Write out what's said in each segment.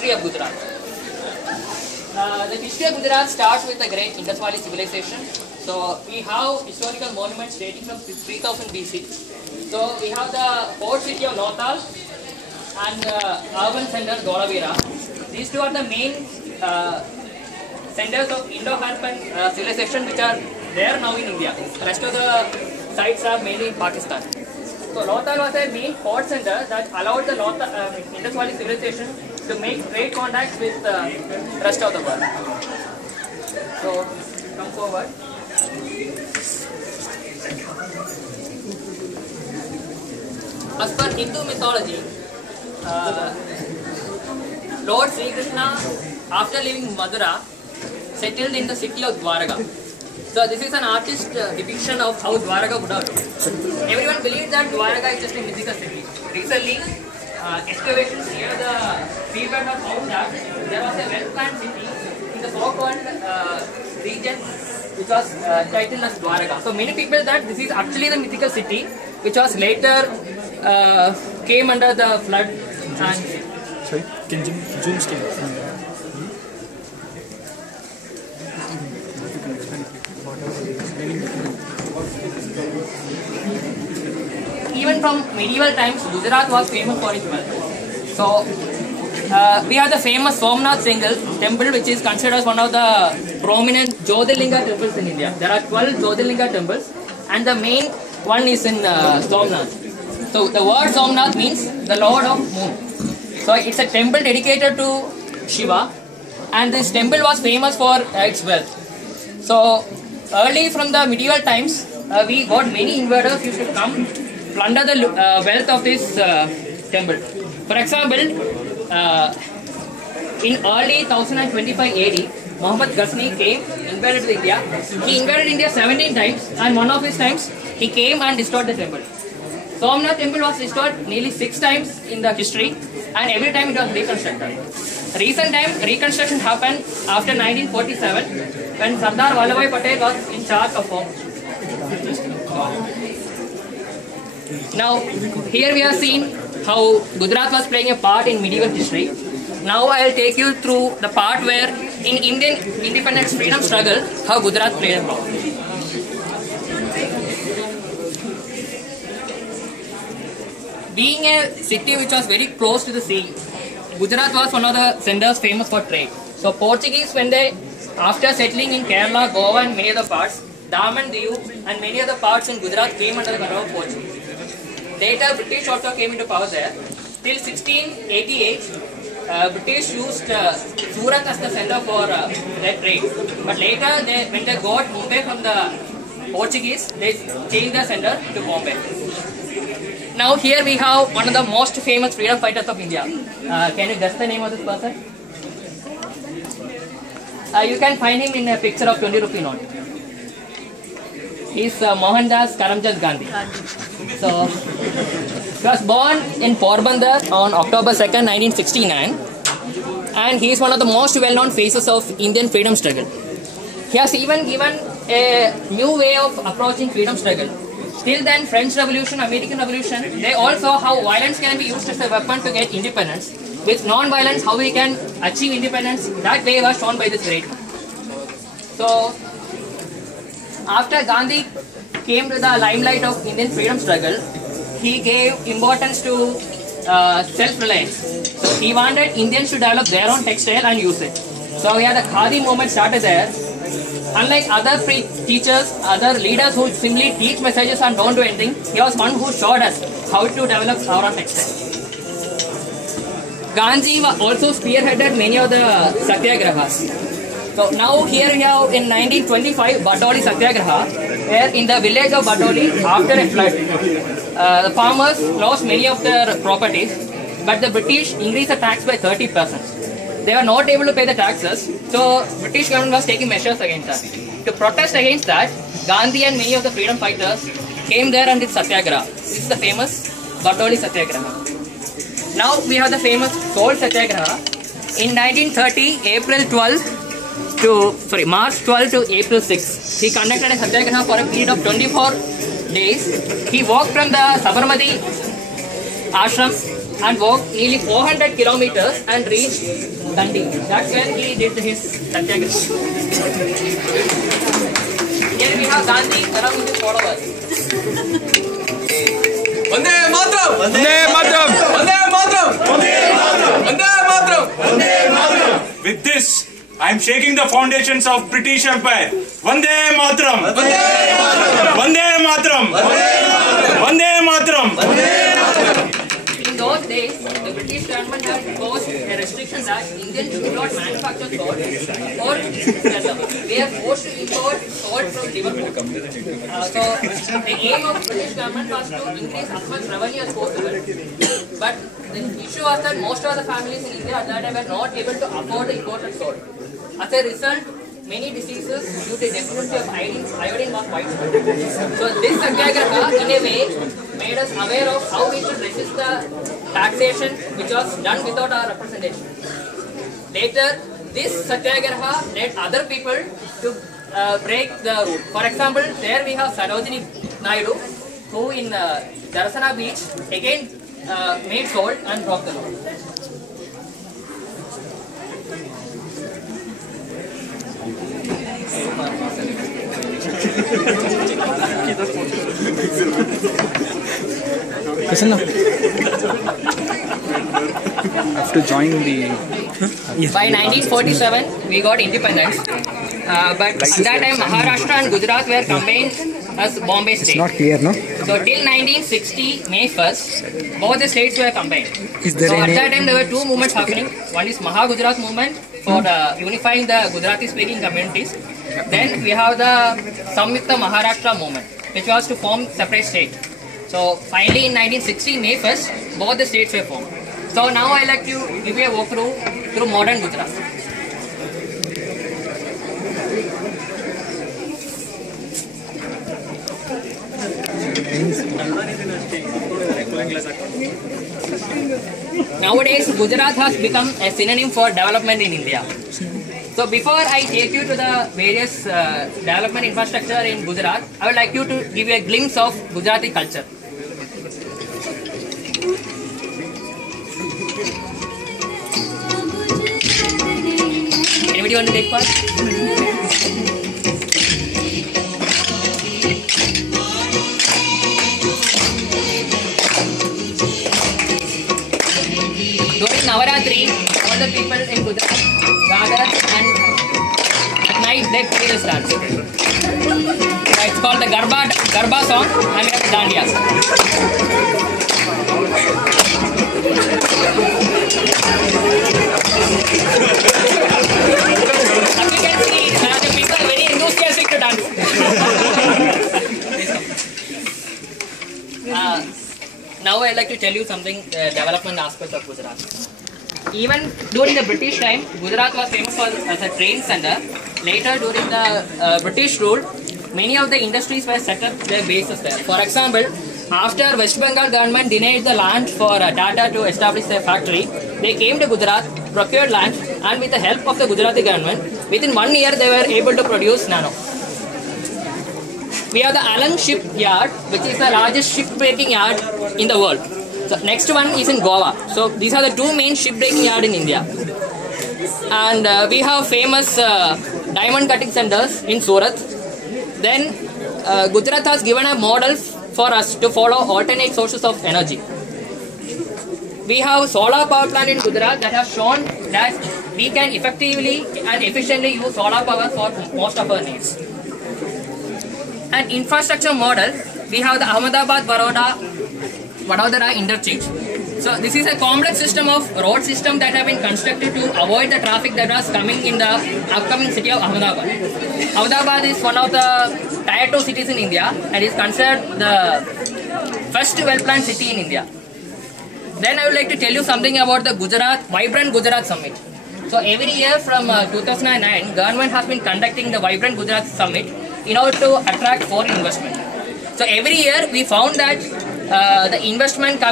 history of Gujarat. The history of Gujarat starts with the great Indus Valley civilization. So we have historical monuments dating from 3000 BC. So we have the port city of Nautaal and urban center Dholavira. These two are the main centers of Indo-Harappan civilization which are there now in India. The rest of the sites are mainly in Pakistan. So Nautaal was a main port center that allowed the Indus Valley civilization to make trade contacts with the rest of the world. So come forward. As per Hindu mythology, Lord Sri Krishna, after leaving Mathura, settled in the city of Dwaraka. So this is an artist depiction of how Dwaraka would have looked. Everyone believes that Dwaraka is just a mythical city. Recently, excavations near the seabed have found that there was a well-planned city in the so-called region which was titled as Dwaraka. So many people that this is actually the mythical city which was later came under the flood. And sorry, can you zoom still? Even from medieval times, Gujarat was famous for its wealth. So we have the famous Somnath Singhal temple, which is considered as one of the prominent Jyotirlinga temples in India. There are 12 Jyotirlinga temples, and the main one is in Somnath. So the word Somnath means the Lord of Moon. So it's a temple dedicated to Shiva, and this temple was famous for its wealth. So early from the medieval times, we got many invaders used to come plunder the wealth of this temple. For example, in early 1025 AD, Muhammad Ghazni came, invaded India. He invaded India 17 times, and one of his times he came and destroyed the temple. Somnath temple was restored nearly 6 times in the history, and every time it was reconstructed. Recent time reconstruction happened after 1947 when Sardar Vallabhbhai Patel was in charge of form. Now here we have seen how Gujarat was playing a part in medieval history. Now I will take you through the part where in Indian independence freedom struggle how Gujarat played a role. Being a city which was very close to the sea, Gujarat was one of the centers famous for trade. So Portuguese, when they, after settling in Kerala, Goa and many other parts, Daman, Diu and many other parts in Gujarat came under the control of Portuguese. Later British also came into power there. Till 1688, British used Surat as the center for their trade. But later, when they got Mumbai from the Portuguese, they changed the center to Bombay. Now here we have one of the most famous freedom fighters of India. Can you guess the name of this person? You can find him in a picture of 20 rupee note. He is Mohandas Karamchand Gandhi. So he was born in Porbandar on October 2nd, 1969, and he is one of the most well-known faces of Indian freedom struggle. He has even given a new way of approaching freedom struggle. Till then, French Revolution, American Revolution, they all saw how violence can be used as a weapon to get independence. With non-violence, how we can achieve independence, that way was shown by this great man. So, after Gandhi came to the limelight of Indian freedom struggle, he gave importance to self-reliance. So, he wanted Indians to develop their own textile and use it. So, we had the Khadi movement started there. Unlike other teachers, other leaders who simply teach messages and don't do anything, he was one who showed us how to develop our own textile. Gandhi also spearheaded many of the satyagrahas. So now here we have in 1925 Badoli Satyagraha, where in the village of Badoli, after a flood, the farmers lost many of their properties, but the British increased the tax by 30%. They were not able to pay the taxes, so British government was taking measures against that. To protest against that, Gandhi and many of the freedom fighters came there and did Satyagraha. This is the famous Badoli Satyagraha. Now we have the famous Salt Satyagraha. In 1930, March 12 to April 6, he conducted a Satyagraha for a period of 24 days. He walked from the Sabarmati ashram and walked nearly 400 kilometers and reached Dundee. That's where he did his Satyagraha. Here we have Gandhi along with his followers. Vande Mataram! Vande Mataram! Vande Mataram! Vande Mataram! Vande Mataram! Vande Mataram! With this, I am shaking the foundations of British Empire. Vande Mataram! Vande Mataram! Vande Mataram! Vande Mataram! In those days, the British government had imposed a restriction that Indians should not manufacture salt or sell. We are forced to import salt from Liverpool. So the aim of British government was to increase as much revenue as possible. But the issue was that most of the families in India at that time were not able to afford the imported salt. As a result, many diseases due to deficiency of iodine was widespread. So this Satyagraha, in a way, made us aware of how we should resist the taxation which was done without our representation. Later, this Satyagraha led other people to break the rule. For example, there we have Sarojini Naidu, who in Darasana beach again made salt and broke the law. Listen now. Have to join the. By 1947, we got independence. But at that time, Maharashtra and Gujarat were combined as Bombay state. Not clear, no? So till 1960, May 1st, both the states were combined. Is there So at any- that time, there were two movements happening. One is Maha Gujarat movement for unifying the Gujarati-speaking communities. Then we have the Samyukta Maharashtra movement, which was to form separate state. So finally, in 1960, May 1st, both the states were formed. So now I like to give you a walkthrough through modern Gujarat. Nowadays, Gujarat has become a synonym for development in India. So before I take you to the various development infrastructure in Gujarat, I would like you to give you a glimpse of Gujarati culture. Anybody want to take part? During Navaratri, all the people in Gujarat gather and at night they play this dance. It's called the Garba song and we have Dandiyas. As you can see, the people are very enthusiastic to dance. Now I'd like to tell you something, the development aspect of Gujarat. Even during the British time, Gujarat was famous as a trade center. Later, during the British rule, many of the industries were set up their bases there. For example, after West Bengal government denied the land for Tata to establish their factory, they came to Gujarat, procured land, and with the help of the Gujarati government, within 1 year they were able to produce nano. We have the Alang shipyard, which is the largest shipbreaking yard in the world. So next one is in Goa. So these are the two main shipbreaking yards in India. And we have famous diamond cutting centers in Surat. Then Gujarat has given a model for us to follow alternate sources of energy. We have solar power plant in Gujarat that has shown that we can effectively and efficiently use solar power for most of our needs. An infrastructure model, we have the Ahmedabad-Vadodara interchange. So this is a complex system of road system that have been constructed to avoid the traffic that was coming in the upcoming city of Ahmedabad. Ahmedabad is one of the tier 2 cities in India and is considered the first well-planned city in India. Then I would like to tell you something about the Vibrant Gujarat Summit. So every year from 2009, government has been conducting the Vibrant Gujarat Summit in order to attract foreign investment. So every year we found that the investment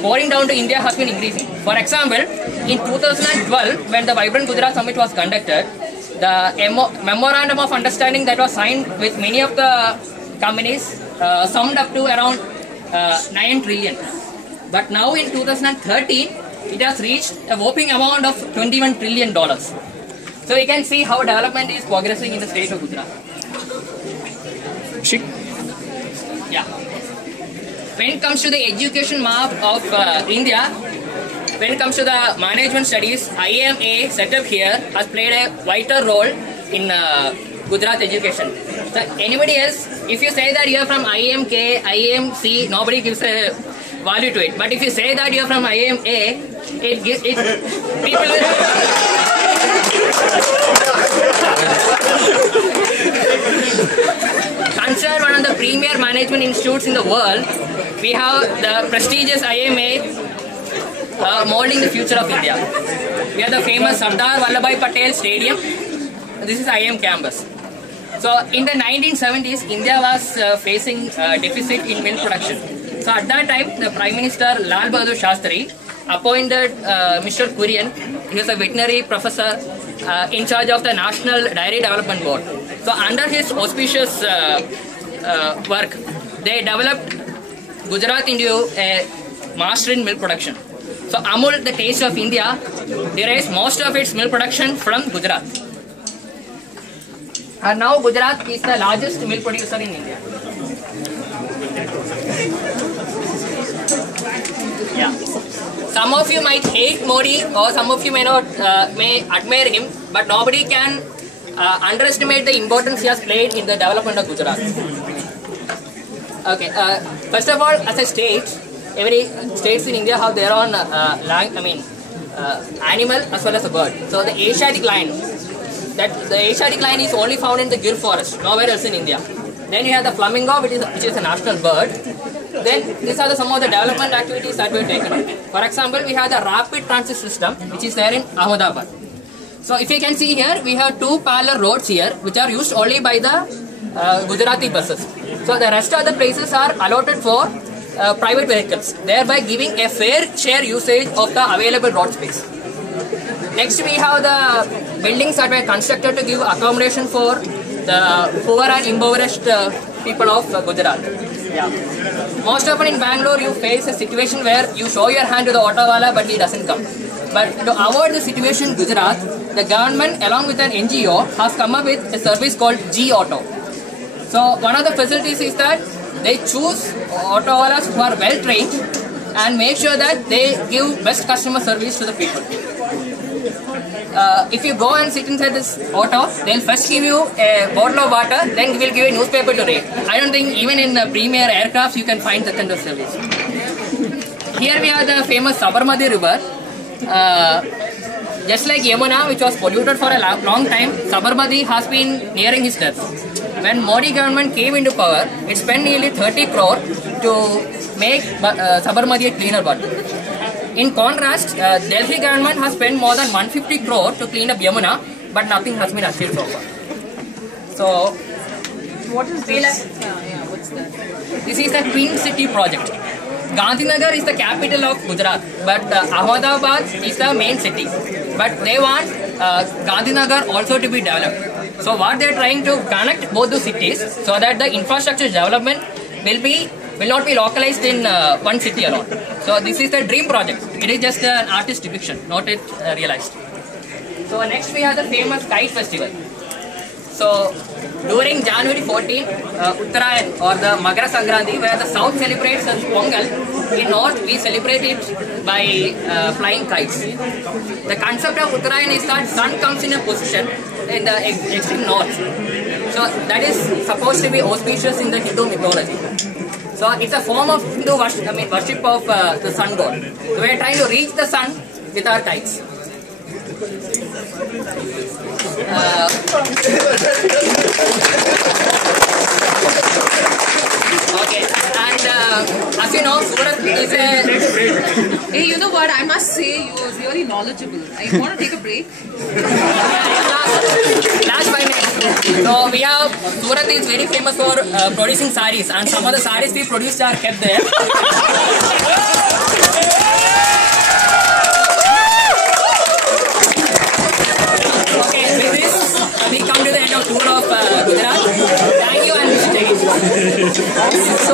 pouring down to India has been increasing. For example, in 2012, when the Vibrant Gujarat Summit was conducted, the memorandum of understanding that was signed with many of the companies summed up to around 9 trillion. But now in 2013, it has reached a whopping amount of $21 trillion. So you can see how development is progressing in the state of Gujarat. Yeah. When it comes to the education map of India, when it comes to the management studies, IMA set up here has played a vital role in Gujarat education. So anybody else, if you say that you are from IMK, IMC, nobody gives a value to it. But if you say that you are from IMA, it gives it people will considered one of the premier management institutes in the world. We have the prestigious IMA molding the future of India. We have the famous Sardar Vallabhbhai Patel Stadium. This is IM campus. So in the 1970s, India was facing deficit in milk production. So at that time, the Prime Minister Lal Bahadur Shastri appointed Mr. Kurian. He was a veterinary professor in charge of the National Dairy Development Board. So under his auspicious work, they developed Gujarat into a master in milk production. So Amul, the taste of India, derives most of its milk production from Gujarat. And now Gujarat is the largest milk producer in India. Yeah. Some of you might hate Modi, or some of you may not may admire him, but nobody can underestimate the importance he has played in the development of Gujarat. Okay. First of all, as a state, every states in India have their own animal as well as a bird. So the Asiatic lion, is only found in the Gir forest, nowhere else in India. Then you have the flamingo, which is a national bird. Then these are some of the development activities that were taken. For example, we have the rapid transit system, which is there in Ahmedabad. So if you can see here, we have two parallel roads here, which are used only by the Gujarati buses. So the rest of the places are allotted for private vehicles, thereby giving a fair share usage of the available road space. Next, we have the buildings that were constructed to give accommodation for the poor and impoverished people of Gujarat. Yeah. Most often in Bangalore, you face a situation where you show your hand to the auto wala, but he doesn't come. But to avoid the situation in Gujarat, the government, along with an NGO, has come up with a service called G-Auto. So one of the facilities is that they choose auto walas who are well trained and make sure that they give best customer service to the people. If you go and sit inside this auto, they'll first give you a bottle of water, then they will give you a newspaper to read. I don't think even in the premier aircrafts you can find that kind of service. Here we have the famous Sabarmati river. Just like Yamuna, which was polluted for a long time, Sabarmati has been nearing its death. When Modi government came into power, it spent nearly 30 crore to make Sabarmati a cleaner water. In contrast, Delhi government has spent more than 150 crore to clean up Yamuna, but nothing has been achieved so far. So, what is this? What's that? This is the Twin City project. Gandhinagar is the capital of Gujarat, but Ahmedabad is the main city. But they want Gandhinagar also to be developed. So what they are trying to connect both the cities so that the infrastructure development will not be localized in one city alone. So this is the dream project. It is just an artist depiction, not yet realized. So next we have the famous kite festival. So during January 14, Uttarayan or the Makara Sankranti, where the south celebrates as Pongal, in north we celebrate it by flying kites. The concept of Uttarayan is that sun comes in a position in the extreme north. So that is supposed to be auspicious in the Hindu mythology. So it's a form of Hindu worship of the sun god. So we are trying to reach the sun with our kites. Okay, and as you know, Surat is a... Hey, you know what? I must say, you're really knowledgeable. I want to take a break. Last 5 minutes. So we have, Surat is very famous for producing saris, and some of the saris we produced are kept there. Okay, with this, we come to the end of tour of Gujarat. Thank you and stay.